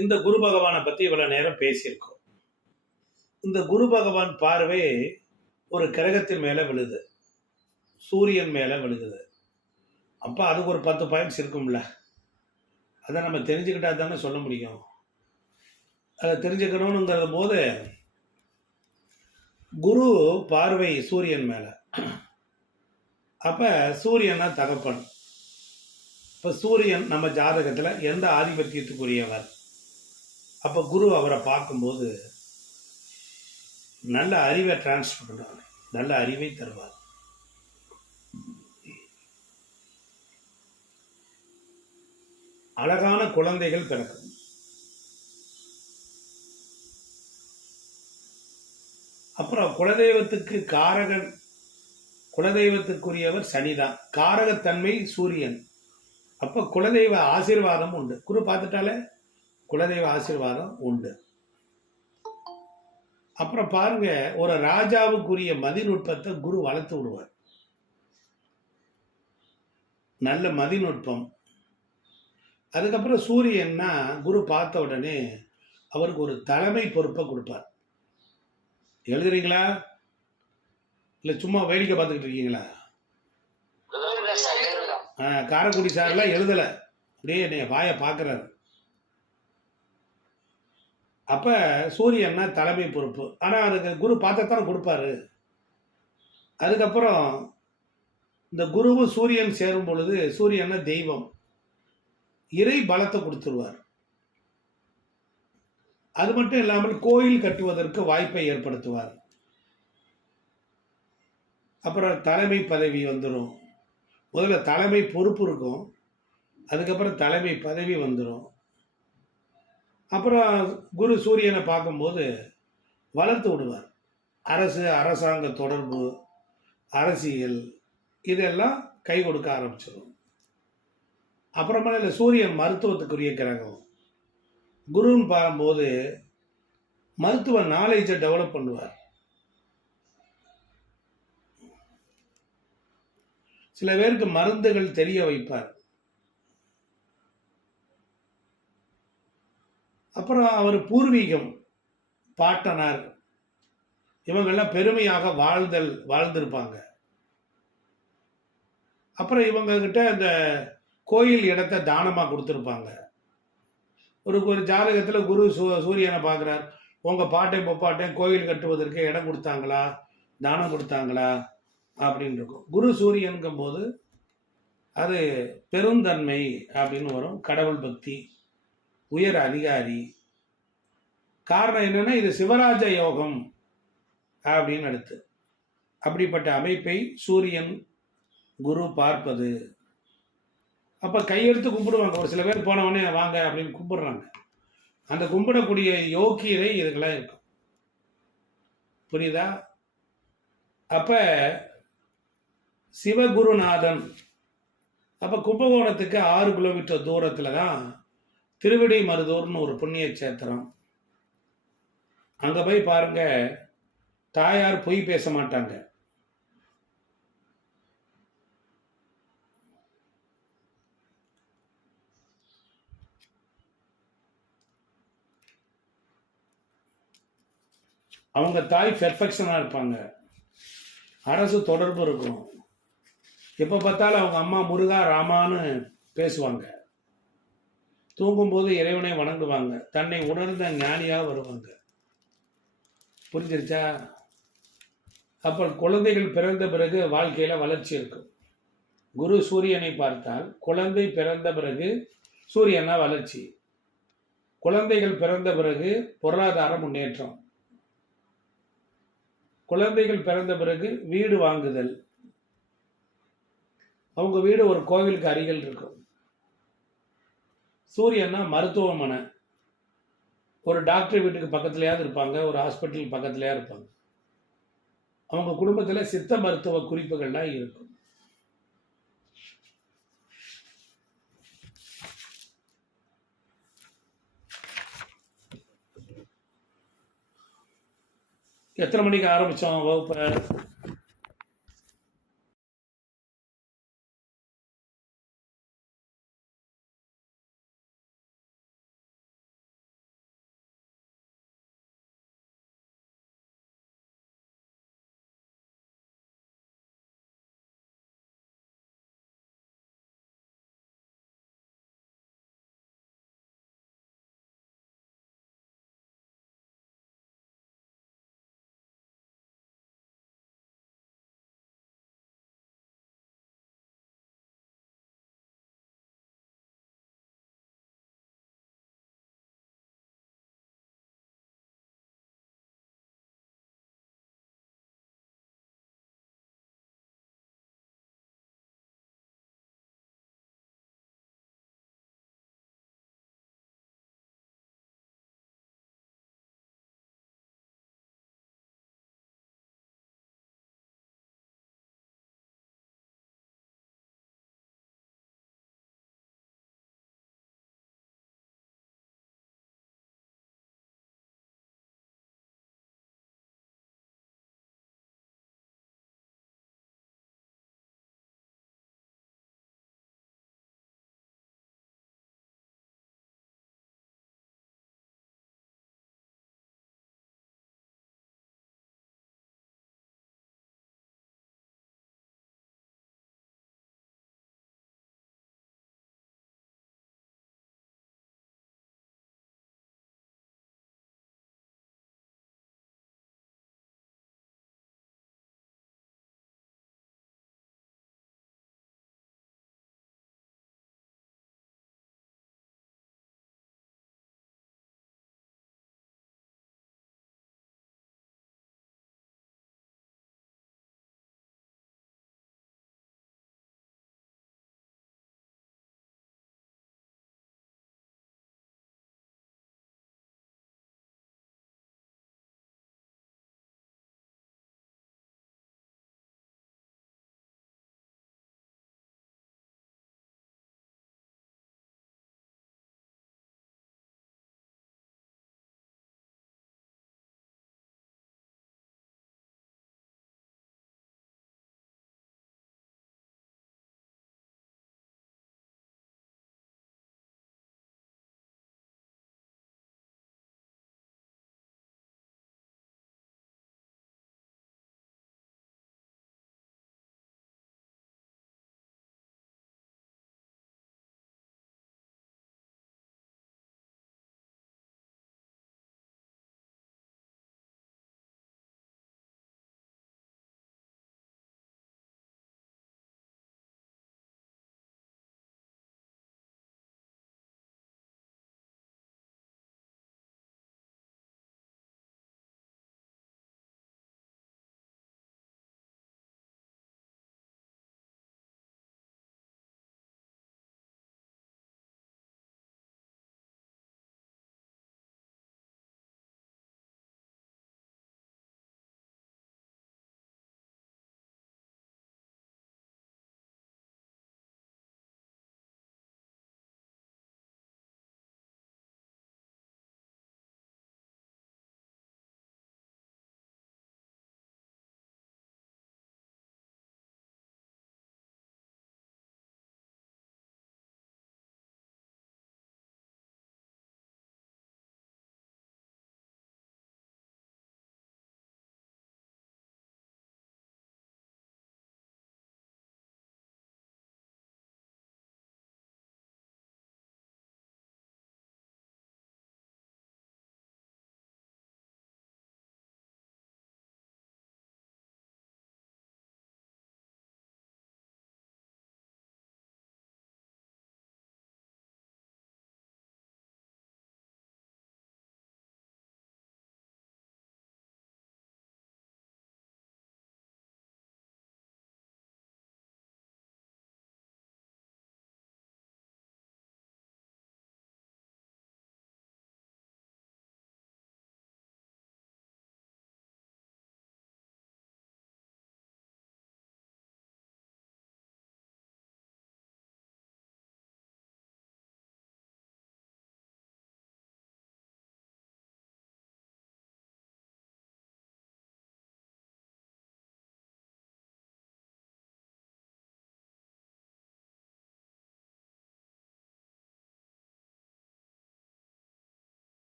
இந்த குரு பகவானை பற்றி இவ்வளோ நேரம் பேசியிருக்கோம். இந்த குரு பகவான் பார்வை ஒரு கிரகத்தின் மேலே விழுது, சூரியன் மேலே விழுகுது. அப்போ அதுக்கு ஒரு 10 பாயிண்ட்ஸ் இருக்கும்ல, அதை நம்ம தெரிஞ்சுக்கிட்டா தானே சொல்ல முடியும். அதை தெரிஞ்சுக்கணுங்கிற போது குரு பார்வை சூரியன் மேலே. அப்போ சூரியனா தகப்பன். இப்போ சூரியன் நம்ம ஜாதகத்தில் எந்த ஆதிபத்தியத்துக்குரியவர்? அப்போ குரு அவரை பார்க்கும்போது நல்ல அறிவை டிரான்ஸ்ஃபர் பண்ணுவார், நல்ல அறிவை தருவார். அழகான குழந்தைகள் பிறக்கும். அப்புறம் குலதெய்வத்துக்கு காரகன், குலதெய்வத்துக்குரியவர் சனிதான், காரகத்தன்மை சூரியன். அப்போ குலதெய்வ ஆசீர்வாதம் உண்டு. குரு பார்த்துட்டாலே குலதெய்வ ஆசீர்வாதம் உண்டு. அப்புறம் பாருங்க, ஒரு ராஜாவுக்குரிய மதிநுட்பத்தை குரு வளர்த்து விடுவார். நல்ல மதிநுட்பம். அதுக்கப்புறம் சூரியன்னா குரு பார்த்த உடனே அவருக்கு ஒரு தலைமை பொறுப்பை கொடுப்பார். எழுதுறீங்களா இல்லை சும்மா வேடிக்கை பார்த்துக்கிட்டு இருக்கீங்களா? காரைக்குடி சார்லாம் எழுதலை, அப்படியே என்னைய வாயை பார்க்குறாரு. அப்போ சூரியன்னா தலைமை பொறுப்பு. ஆனால் அதுக்கு குரு பார்த்துத்தானே கொடுப்பாரு. அதுக்கப்புறம் இந்த குருவும் சூரியன் சேரும் பொழுது சூரியன்னா தெய்வம், இறை பலத்தை கொடுத்துருவார். அது மட்டும் இல்லாமல் கோயில் கட்டுவதற்கு வாய்ப்பை ஏற்படுத்துவார். அப்புறம் தலைமை பதவி வந்துடும். முதல்ல தலைமை பொறுப்பு இருக்கும், அதுக்கப்புறம் தலைமை பதவி வந்துடும். அப்புறம் குரு சூரியனை பார்க்கும்போது வளர்த்து விடுவார். அரசு, அரசாங்க தொடர்பு, அரசியல் இதெல்லாம் கை கொடுக்க ஆரம்பிச்சிடும். அப்புறமா இல்லை சூரியன் மருத்துவத்துக்குரிய கிரகம். குருன்னு பார்க்கும்போது மருத்துவ நாலேஜை டெவலப் பண்ணுவார். சில பேருக்கு மருந்துகள் தெரிய வைப்பார். அப்புறம் அவர் பூர்வீகம், பாட்டனார், இவங்கெல்லாம் பெருமையாக வாழ்ந்திருப்பாங்க. அப்புறம் இவங்க கிட்ட இந்த கோயில் இடத்தை தானமாக கொடுத்துருப்பாங்க. ஒரு ஜாதகத்தில் குரு சூரியனை பார்க்குறார். உங்கள் பாட்டையும் பொப்பாட்டையும் கோயில் கட்டுவதற்கு இடம் கொடுத்தாங்களா, தானம் கொடுத்தாங்களா அப்படின்னு இருக்கும். குரு சூரியனுங்கும் போது அது பெருந்தன்மை அப்படின்னு வரும், கடவுள் பக்தி, உயர் அதிகாரி. காரணம் என்னன்னா இது சிவராஜ யோகம் அப்படின்னு அடுத்து. அப்படிப்பட்ட அமைப்பை சூரியன் குரு பார்ப்பது. அப்போ கையெடுத்து கும்பிடுவாங்க. ஒரு சில பேர் போனவொடனே வாங்க அப்படின்னு கும்பிடுறாங்க. அந்த கும்பிடக்கூடிய யோக்கியதை இதுக்கெல்லாம் இருக்கும். புரியுதா? அப்போ சிவகுருநாதன். அப்போ கும்பகோணத்துக்கு 6 கிலோமீட்டர் தூரத்தில் தான் திருவிடை மருதூர்னு ஒரு புண்ணிய சேத்திரம். அங்கே போய் பாருங்க, தாயார் பொய் பேச மாட்டாங்க. அவங்க தாய் பெர்ஃபெக்ஷனாக இருப்பாங்க, அரசு தொடர்பு இருக்கும். எப்போ பார்த்தாலும் அவங்க அம்மா முருகா ராமான்னு பேசுவாங்க. தூங்கும்போது இறைவனை வணங்குவாங்க, தன்னை உணர்ந்த ஞானியாக வருவாங்க. புரிஞ்சிருச்சா? அப்போ குழந்தைகள் பிறந்த பிறகு வாழ்க்கையில் வளர்ச்சி இருக்கும். குரு சூரியனை பார்த்தால் குழந்தை பிறந்த பிறகு சூரியனா வளர்ச்சி, குழந்தைகள் பிறந்த பிறகு பொருளாதார முன்னேற்றம், குழந்தைகள் பிறந்த பிறகு வீடு வாங்குதல். அவங்க வீடு ஒரு கோவிலுக்கு அருகில் இருக்கும். சூரியன்னா மருத்துவமனை, ஒரு டாக்டர் வீட்டுக்கு பக்கத்துலையாவது இருப்பாங்க, ஒரு ஹாஸ்பிட்டல் பக்கத்துலையா இருப்பாங்க. அவங்க குடும்பத்தில் சித்த மருத்துவ குறிப்புகள்லாம் இருக்கும். எத்தனை மணிக்கு ஆரம்பித்தோம் வகுப்பை?